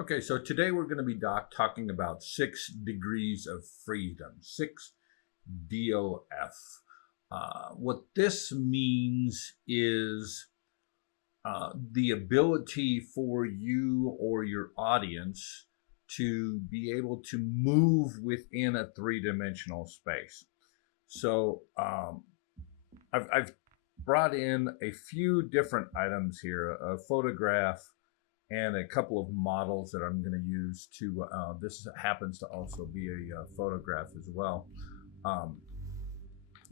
Okay, so today we're going to be talking about 6 degrees of freedom, 6 DOF. What this means is the ability for you or your audience to be able to move within a three-dimensional space. So I've brought in a few different items here, a photograph, and a couple of models that I'm going to use to, this happens to also be a photograph as well, um,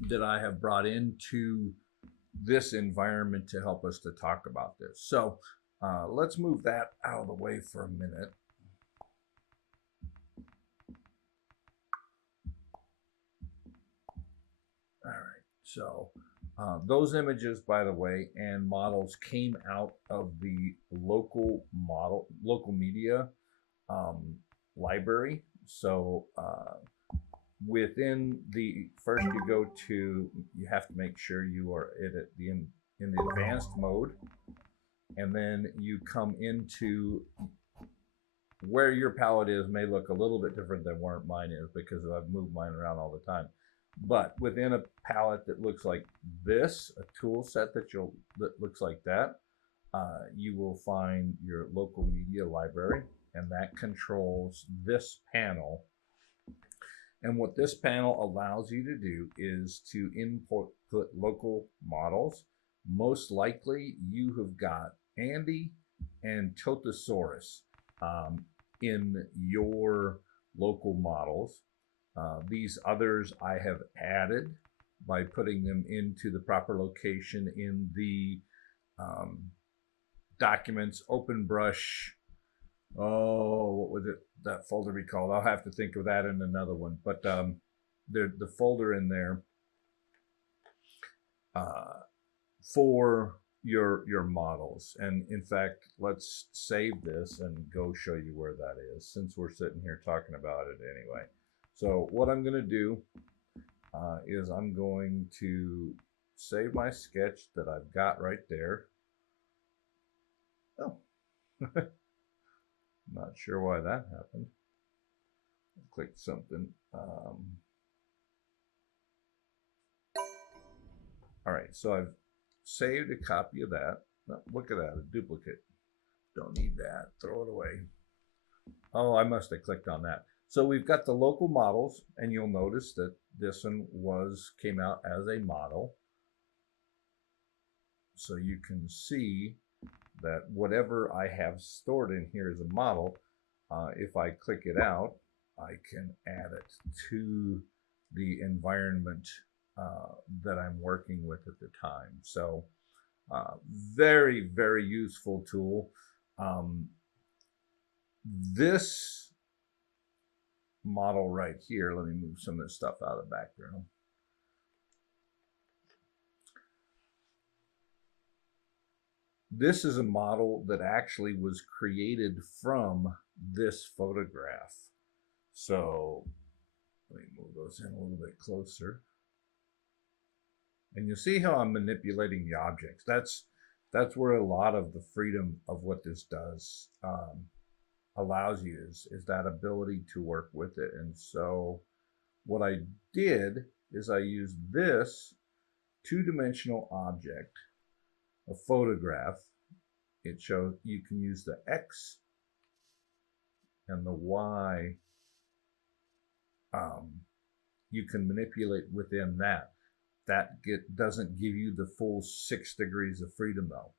that I have brought into this environment to help us to talk about this. So let's move that out of the way for a minute. All right, so those images, by the way, and models came out of the local media um, library. So within the first, you go to, you have to make sure you are in the advanced mode, and then you come into where your palette is. May look a little bit different than where mine is because I've moved mine around all the time. But within a palette that looks like this, a tool set that looks like that, you will find your local media library, and that controls this panel. And what this panel allows you to do is to input local models. Most likely you have got Andy and Totosaurus in your local models. These others I have added by putting them into the proper location in the documents, open brush. Oh, what was it? That folder be called? I'll have to think of that in another one. But the folder in there for your models. And in fact, let's save this and go show you where that is, since we're sitting here talking about it anyway. So what I'm going to do is I'm going to save my sketch that I've got right there. Oh, not sure why that happened. Click something. All right, so I've saved a copy of that. Oh, look at that, a duplicate. Don't need that, throw it away. Oh, I must have clicked on that. So we've got the local models, and you'll notice that this one came out as a model. So you can see that whatever I have stored in here as a model, if I click it out, I can add it to the environment that I'm working with at the time. So very, very useful tool. This model right here, let me move some of this stuff out of the background. This is a model that actually was created from this photograph. So let me move those in a little bit closer. And you'll see how I'm manipulating the objects. That's where a lot of the freedom of what this does allows you is that ability to work with it. And so what I did is I used this two-dimensional object, a photograph. It shows you can use the X and the Y. You can manipulate within that. That doesn't give you the full 6 degrees of freedom though.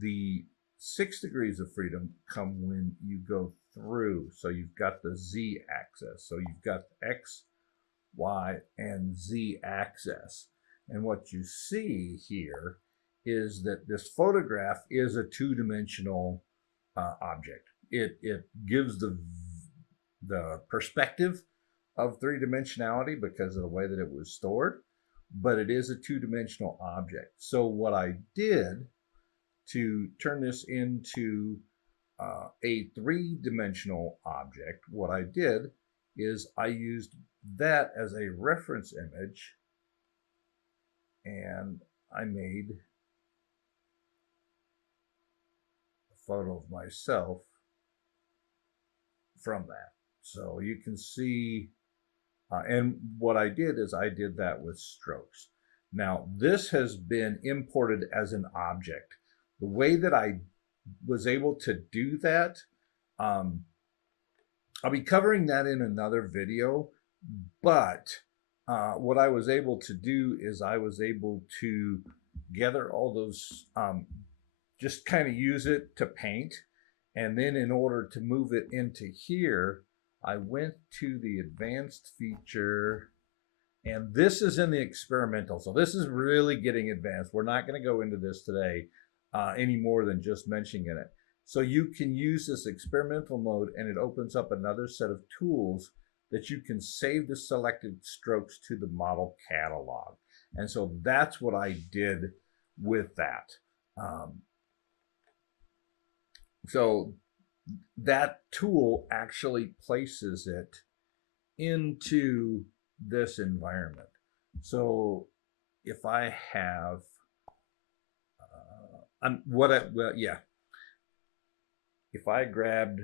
The 6 degrees of freedom come when you go through. So you've got the Z axis. So you've got the X, Y, and Z axis. And what you see here is that this photograph is a two-dimensional object. It gives the perspective of three-dimensionality because of the way that it was stored, but it is a two-dimensional object. So what I did to turn this into a three-dimensional object, what I did is I used that as a reference image, and I made a photo of myself from that. So you can see, and what I did is I did that with strokes. Now, this has been imported as an object. The way that I was able to do that, um, I'll be covering that in another video, but what I was able to do is I was able to gather all those, just kind of use it to paint. And then in order to move it into here, I went to the advanced feature, and this is in the experimental. So this is really getting advanced. We're not going to go into this today any more than just mentioning it. So you can use this experimental mode, and it opens up another set of tools that you can save the selected strokes to the model catalog. And so that's what I did with that. So that tool actually places it into this environment. So if I have, if I grabbed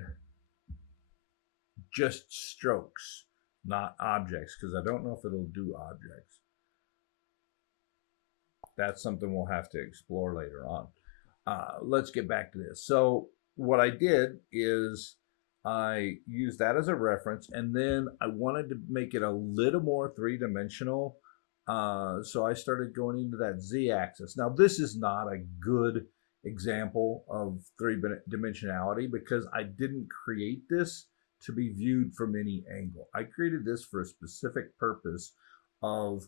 just strokes, not objects, because I don't know if it'll do objects. That's something we'll have to explore later on. Let's get back to this. So what I did is I used that as a reference, and then I wanted to make it a little more three-dimensional. So I started going into that z-axis. Now, this is not a good example of three-dimensionality because I didn't create this to be viewed from any angle. I created this for a specific purpose of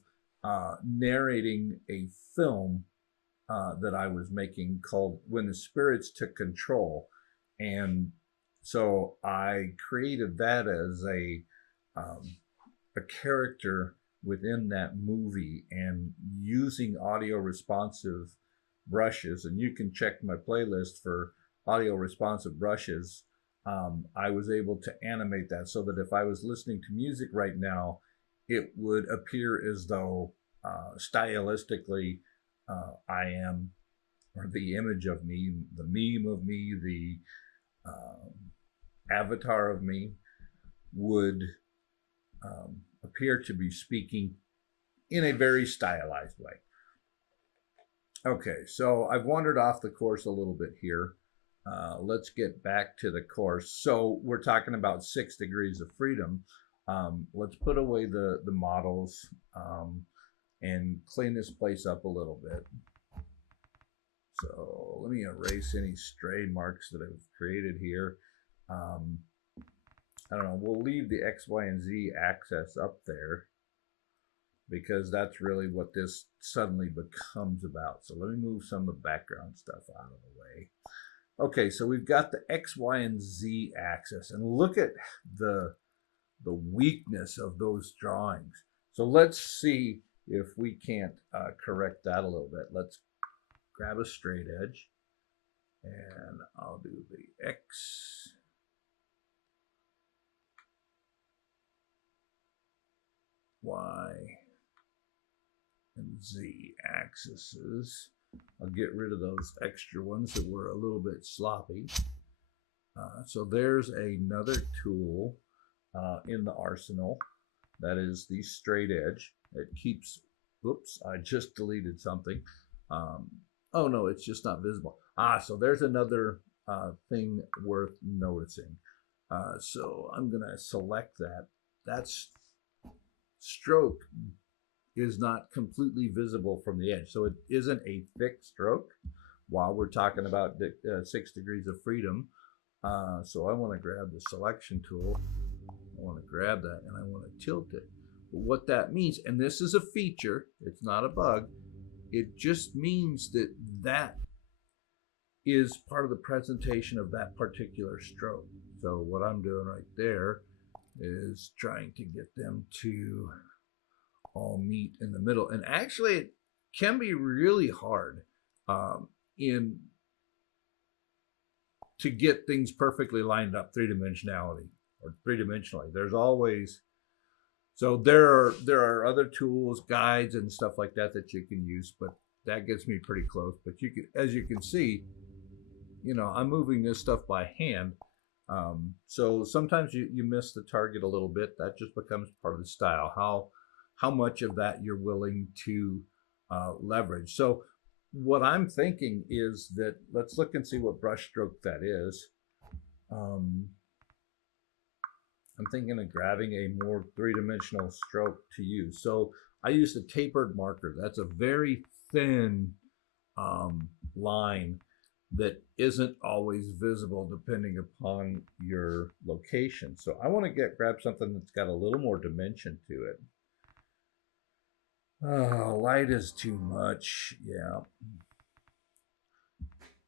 narrating a film that I was making called When the Spirits Took Control. And so I created that as a character within that movie, and using audio responsive brushes, and you can check my playlist for audio responsive brushes. I was able to animate that so that if I was listening to music right now, it would appear as though stylistically I am, or the image of me, the meme of me, the avatar of me would appear to be speaking in a very stylized way. Okay, so I've wandered off the course a little bit here. Let's get back to the course. So we're talking about 6 degrees of freedom. Let's put away the models and clean this place up a little bit. So let me erase any stray marks that I've created here. I don't know, we'll leave the X, Y, and Z axis up there because that's really what this suddenly becomes about. So let me move some of the background stuff out of the way. Okay, so we've got the X, Y, and Z axis, and look at the weakness of those drawings. So let's see if we can't correct that a little bit. Let's grab a straight edge, and I'll do the X, Y, and Z axes. I'll get rid of those extra ones that were a little bit sloppy. So there's another tool in the arsenal. That is the straight edge. It keeps, oops, I just deleted something. Oh no, it's just not visible. So there's another thing worth noticing. So I'm gonna select that. That's stroke is not completely visible from the edge. So it isn't a thick stroke while we're talking about 6 degrees of freedom. So I want to grab the selection tool. I want to grab that and I want to tilt it. But what that means, and this is a feature, it's not a bug, it just means that that is part of the presentation of that particular stroke. So what I'm doing right there is trying to get them to all meet in the middle. And actually it can be really hard to get things perfectly lined up three-dimensionally. There's always, so there are other tools, guides and stuff like that that you can use, but that gets me pretty close. But you can, as you can see, I'm moving this stuff by hand. So sometimes you miss the target a little bit. That just becomes part of the style. How much of that you're willing to leverage. So what I'm thinking is that let's look and see what brush stroke that is. I'm thinking of grabbing a more three-dimensional stroke to use. So I used a tapered marker. That's a very thin line that isn't always visible depending upon your location. So I want to grab something that's got a little more dimension to it. Oh, light is too much. Yeah.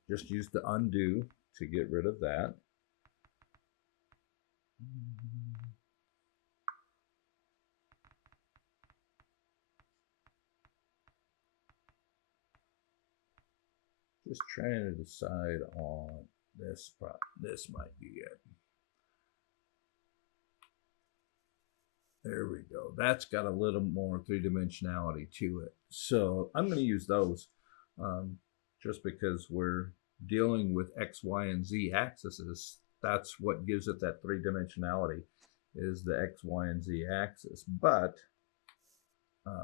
Just use the undo to get rid of that. Just trying to decide on this. This might be it. There we go. That's got a little more three-dimensionality to it. So I'm going to use those just because we're dealing with X, Y, and Z axes. That's what gives it that three-dimensionality is the X, Y, and Z axis. But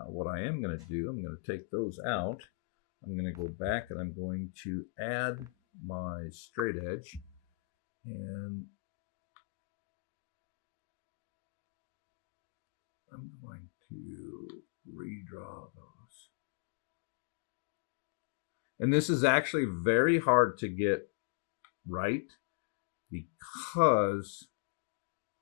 what I am going to do, I'm going to take those out. I'm going to go back and I'm going to add my straight edge and I'm going to redraw those. And this is actually very hard to get right because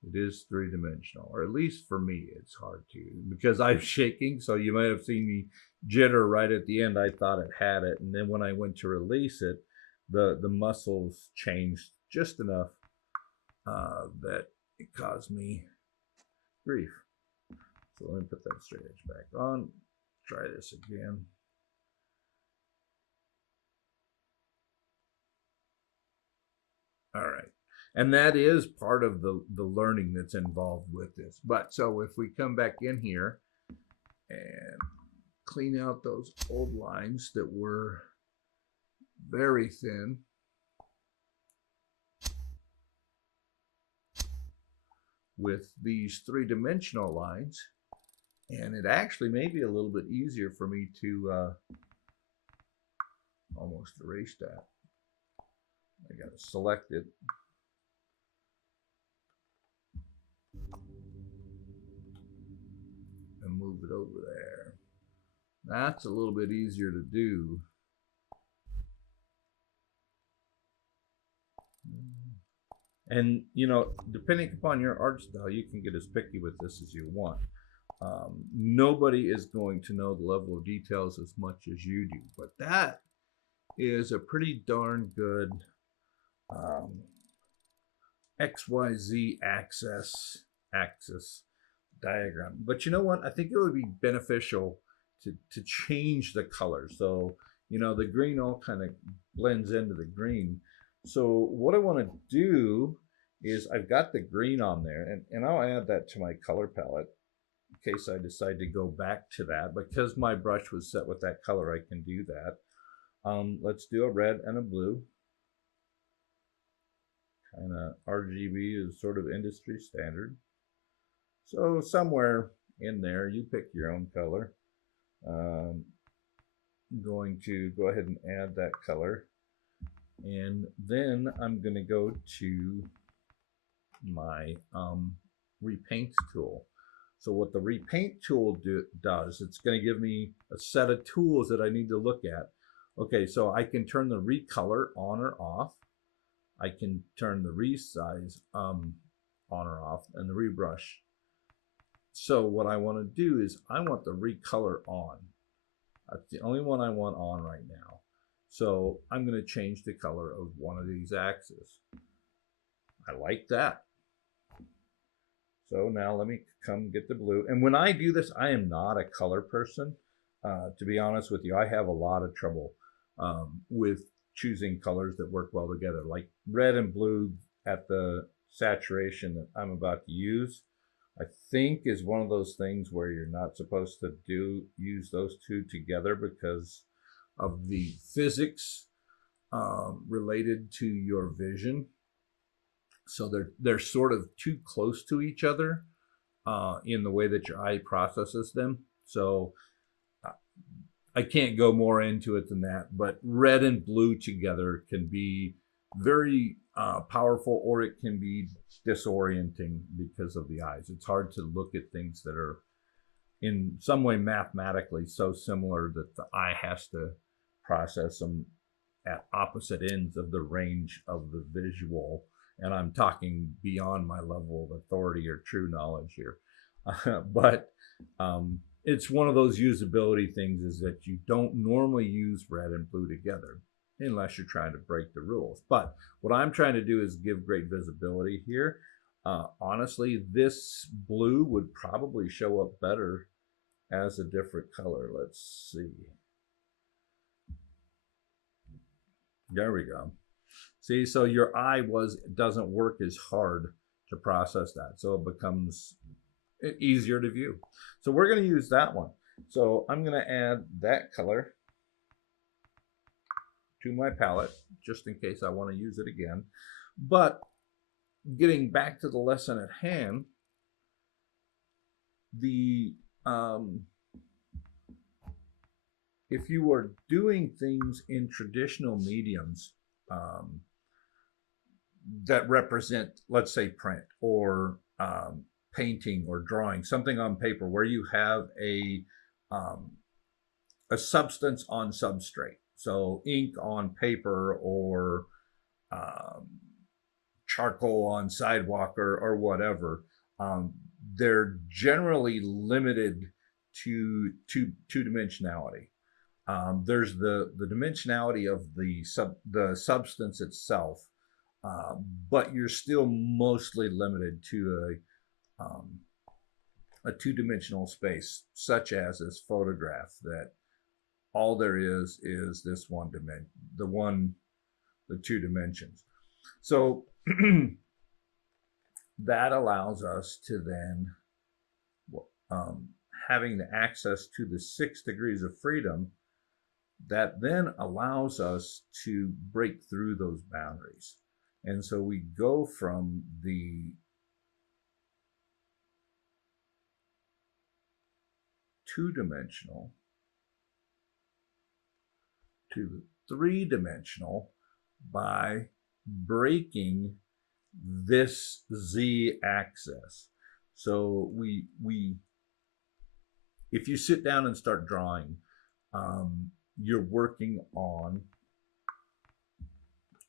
it is three-dimensional, or at least for me it's hard to, because I'm shaking. So you might have seen me jitter right at the end. I thought it had it, and then when I went to release it, the muscles changed just enough that it caused me grief. So let me put that straight edge back on. Try this again. All right. And that is part of the learning that's involved with this. But so if we come back in here and clean out those old lines that were very thin, with these three-dimensional lines, and it actually may be a little bit easier for me to almost erase that. I got to select it. And move it over there. That's a little bit easier to do. And, depending upon your art style, you can get as picky with this as you want. Nobody is going to know the level of details as much as you do, but that is a pretty darn good XYZ axis diagram. But you know what? I think it would be beneficial to change the color. So, the green all kind of blends into the green. So what I want to do is I've got the green on there, and I'll add that to my color palette in case I decide to go back to that. Because my brush was set with that color, I can do that. Let's do a red and a blue. Kind of RGB is sort of industry standard. So somewhere in there, you pick your own color. I'm going to go ahead and add that color. And then I'm going to go to my repaint tool. So what the repaint tool does, it's going to give me a set of tools that I need to look at. Okay, so I can turn the recolor on or off. I can turn the resize on or off, and the rebrush. So what I want to do is I want the recolor on. That's the only one I want on right now. So I'm going to change the color of one of these axes. I like that. So now let me come get the blue. And when I do this, I am not a color person. To be honest with you, I have a lot of trouble with choosing colors that work well together. Like red and blue at the saturation that I'm about to use, I think is one of those things where you're not supposed to use those two together because of the physics related to your vision. So they're sort of too close to each other in the way that your eye processes them. So I can't go more into it than that, but red and blue together can be very powerful, or it can be disorienting because of the eyes. It's hard to look at things that are in some way mathematically so similar that the eye has to process them at opposite ends of the range of the visual. And I'm talking beyond my level of authority or true knowledge here. But it's one of those usability things, is that you don't normally use red and blue together unless you're trying to break the rules. But what I'm trying to do is give great visibility here. Honestly, this blue would probably show up better as a different color. Let's see. There we go. See, so your eye doesn't work as hard to process that, so it becomes easier to view. So we're going to use that one. So I'm going to add that color to my palette just in case I want to use it again. But getting back to the lesson at hand, if you were doing things in traditional mediums that represent, let's say, print or painting or drawing, something on paper where you have a substance on substrate, so ink on paper or charcoal on sidewalk or whatever, they're generally limited to two-dimensionality. There's the dimensionality of the substance itself, but you're still mostly limited to a two-dimensional space, such as this photograph, that all there is this one dimension, the 2 dimensions. So that allows us to then, having the access to the 6 degrees of freedom, that then allows us to break through those boundaries. And so we go from the two-dimensional to the three-dimensional by breaking this z-axis. So if you sit down and start drawing, you're working on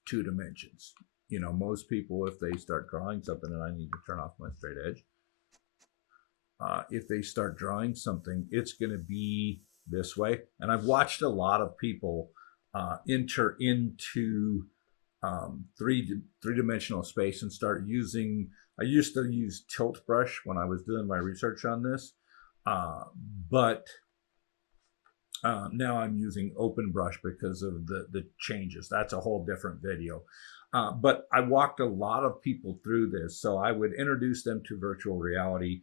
2 dimensions. You know, most people, if they start drawing something, and I need to turn off my straight edge, if they start drawing something, it's going to be this way. And I've watched a lot of people enter into three-dimensional space and start using, I used to use tilt brush when I was doing my research on this, but now I'm using open brush because of the changes. That's a whole different video. But I walked a lot of people through this. So I would introduce them to virtual reality,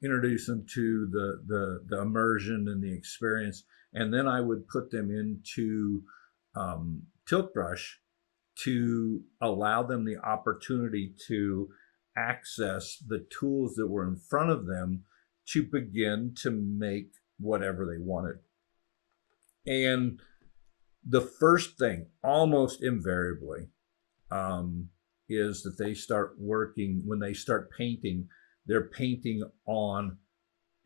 introduce them to the immersion and the experience, and then I would put them into tilt brush to allow them the opportunity to access the tools that were in front of them to begin to make whatever they wanted. And the first thing, almost invariably, is that they start working, when they start painting, they're painting on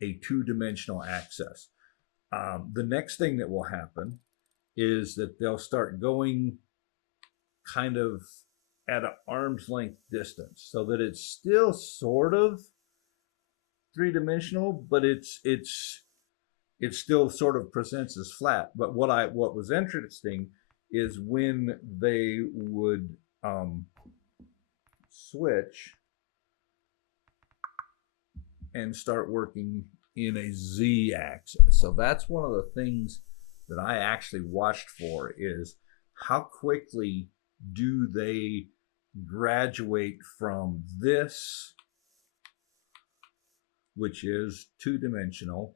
a two-dimensional axis. The next thing that will happen is that they'll start going kind of at an arm's length distance, so that it's still sort of three-dimensional, but it still sort of presents as flat. But what was interesting is when they would switch and start working in a z-axis. So that's one of the things that I actually watched for, is how quickly do they graduate from this, which is two-dimensional,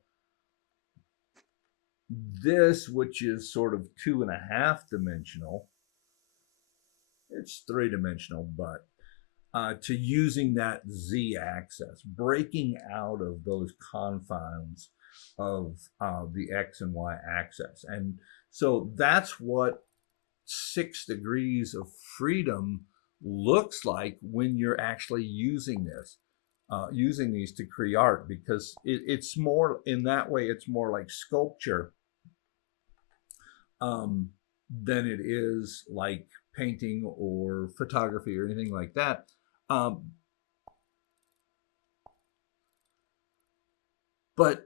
this, which is sort of 2.5 dimensional, it's three-dimensional, but to using that z-axis, breaking out of those confines of the x and y axis. And so that's what 6 degrees of freedom looks like when you're actually using this, using these to create art, because it's more, in that way, it's more like sculpture than it is like painting or photography or anything like that. But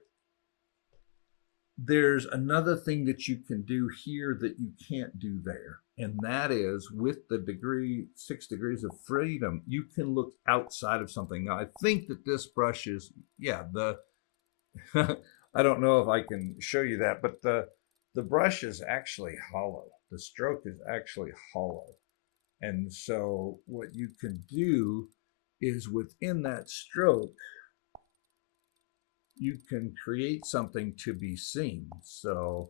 there's another thing that you can do here that you can't do there. And that is, with the 6 degrees of freedom, you can look outside of something. Now, I think that this brush is, yeah, I don't know if I can show you that, but the brush is actually hollow. The stroke is actually hollow. And so what you can do is, within that stroke, you can create something to be seen. So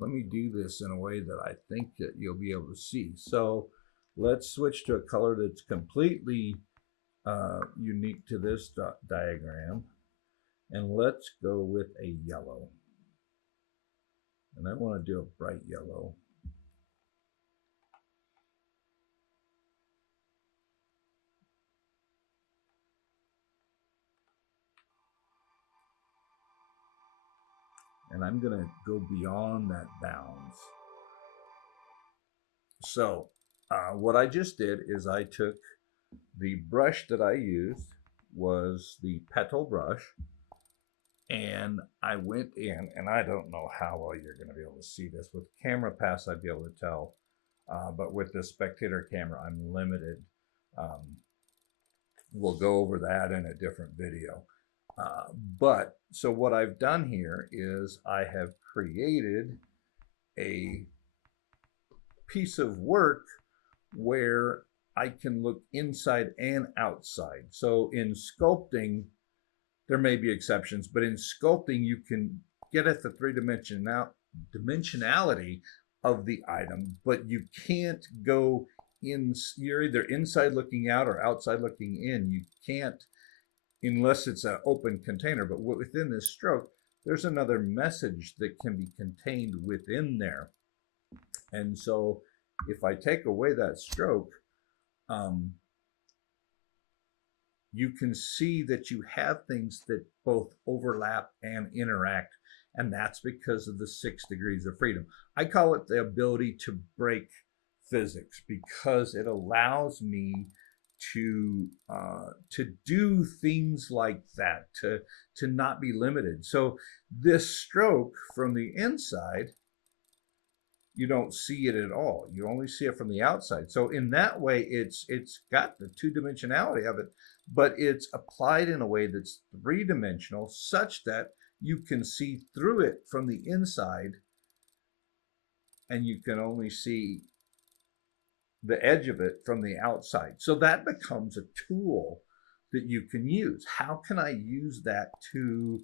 let me do this in a way that I think that you'll be able to see. So let's switch to a color that's completely unique to this diagram. And let's go with a yellow. And I want to do a bright yellow. And I'm going to go beyond that bounds. So what I just did is I took the brush that I used, was the petal brush, and I went in, and I don't know how well you're going to be able to see this. With camera pass, I'd be able to tell, but with the spectator camera, I'm limited. We'll go over that in a different video. But so what I've done here is I have created a piece of work where I can look inside and outside. So in sculpting, there may be exceptions, but in sculpting, you can get at the dimensionality of the item, but you can't go in. You're either inside looking out or outside looking in. You can't, unless it's an open container. But within this stroke, there's another message that can be contained within there. And so if I take away that stroke, you can see that you have things that both overlap and interact. And that's because of the 6 degrees of freedom. I call it the ability to break physics, because it allows me to do things like that, to not be limited. So this stroke from the inside, you don't see it at all. You only see it from the outside. So in that way, it's got the two-dimensionality of it, but it's applied in a way that's three-dimensional, such that you can see through it from the inside, and you can only see the edge of it from the outside. So that becomes a tool that you can use. How can I use that to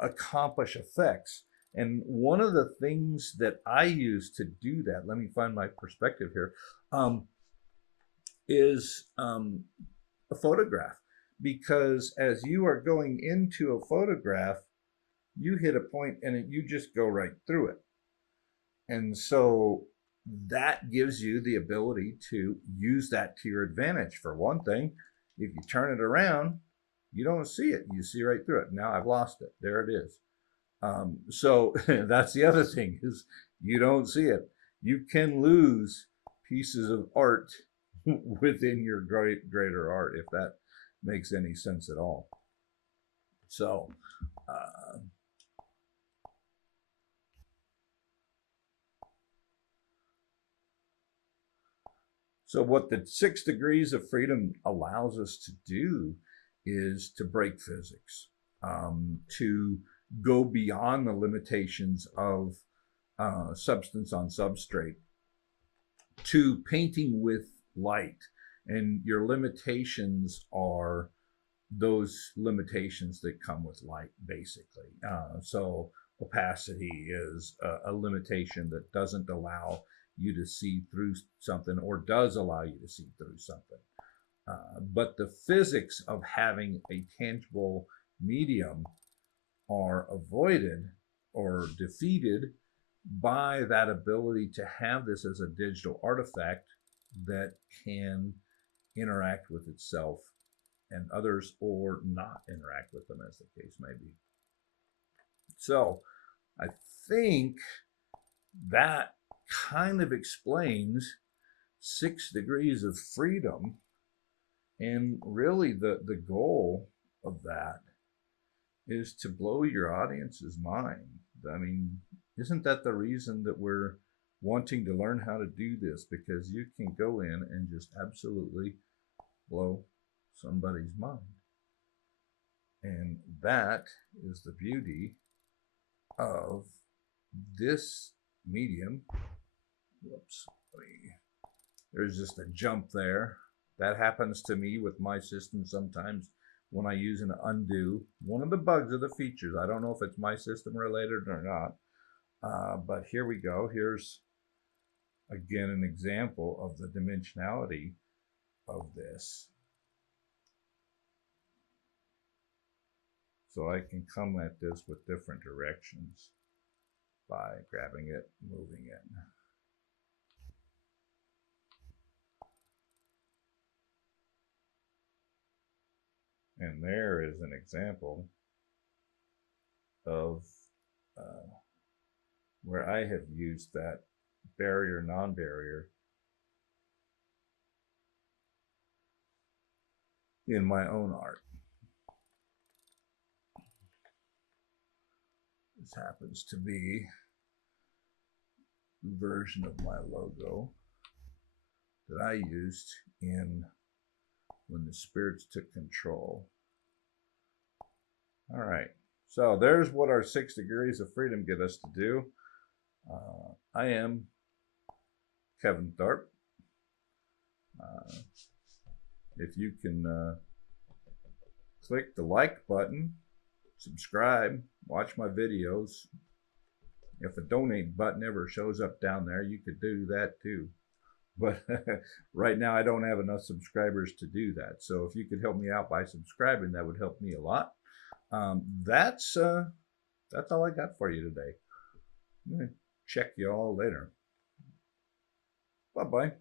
accomplish effects? And one of the things that I use to do that, let me find my perspective here, is a photograph. Because as you are going into a photograph, you hit a point and you just go right through it. And so that gives you the ability to use that to your advantage. For one thing, if you turn it around, you don't see it. You see right through it. Now I've lost it. There it is. So that's the other thing, is you don't see it. You can lose pieces of art within your greater art, if that makes any sense at all. So so what the 6 degrees of freedom allows us to do is to break physics, to go beyond the limitations of substance on substrate, to painting with light. And your limitations are those limitations that come with light, basically. So opacity is a limitation that doesn't allow you to see through something, or does allow you to see through something. But the physics of having a tangible medium are avoided or defeated by that ability to have this as a digital artifact that can interact with itself and others, or not interact with them, as the case may be. So I think that kind of explains 6 degrees of freedom, and really the goal of that is to blow your audience's mind. I mean, isn't that the reason that we're wanting to learn how to do this? Because you can go in and just absolutely blow somebody's mind. And that is the beauty of this medium. Whoops. There's just a jump there. That happens to me with my system sometimes when I use an undo. One of the bugs of the features. I don't know if it's my system related or not. But here we go. Here's, again, an example of the dimensionality of this. So I can come at this with different directions by grabbing it, moving it. And there is an example of where I have used that barrier, non-barrier in my own art. This happens to be a version of my logo that I used in When the Spirits Took Control. All right, so there's what our 6 degrees of freedom get us to do. I am Kevin Tharp. If you can click the like button, subscribe, watch my videos. If a donate button ever shows up down there, you could do that too. But right now I don't have enough subscribers to do that. So if you could help me out by subscribing, that would help me a lot. That's all I got for you today. I'm gonna check you all later. Bye-bye.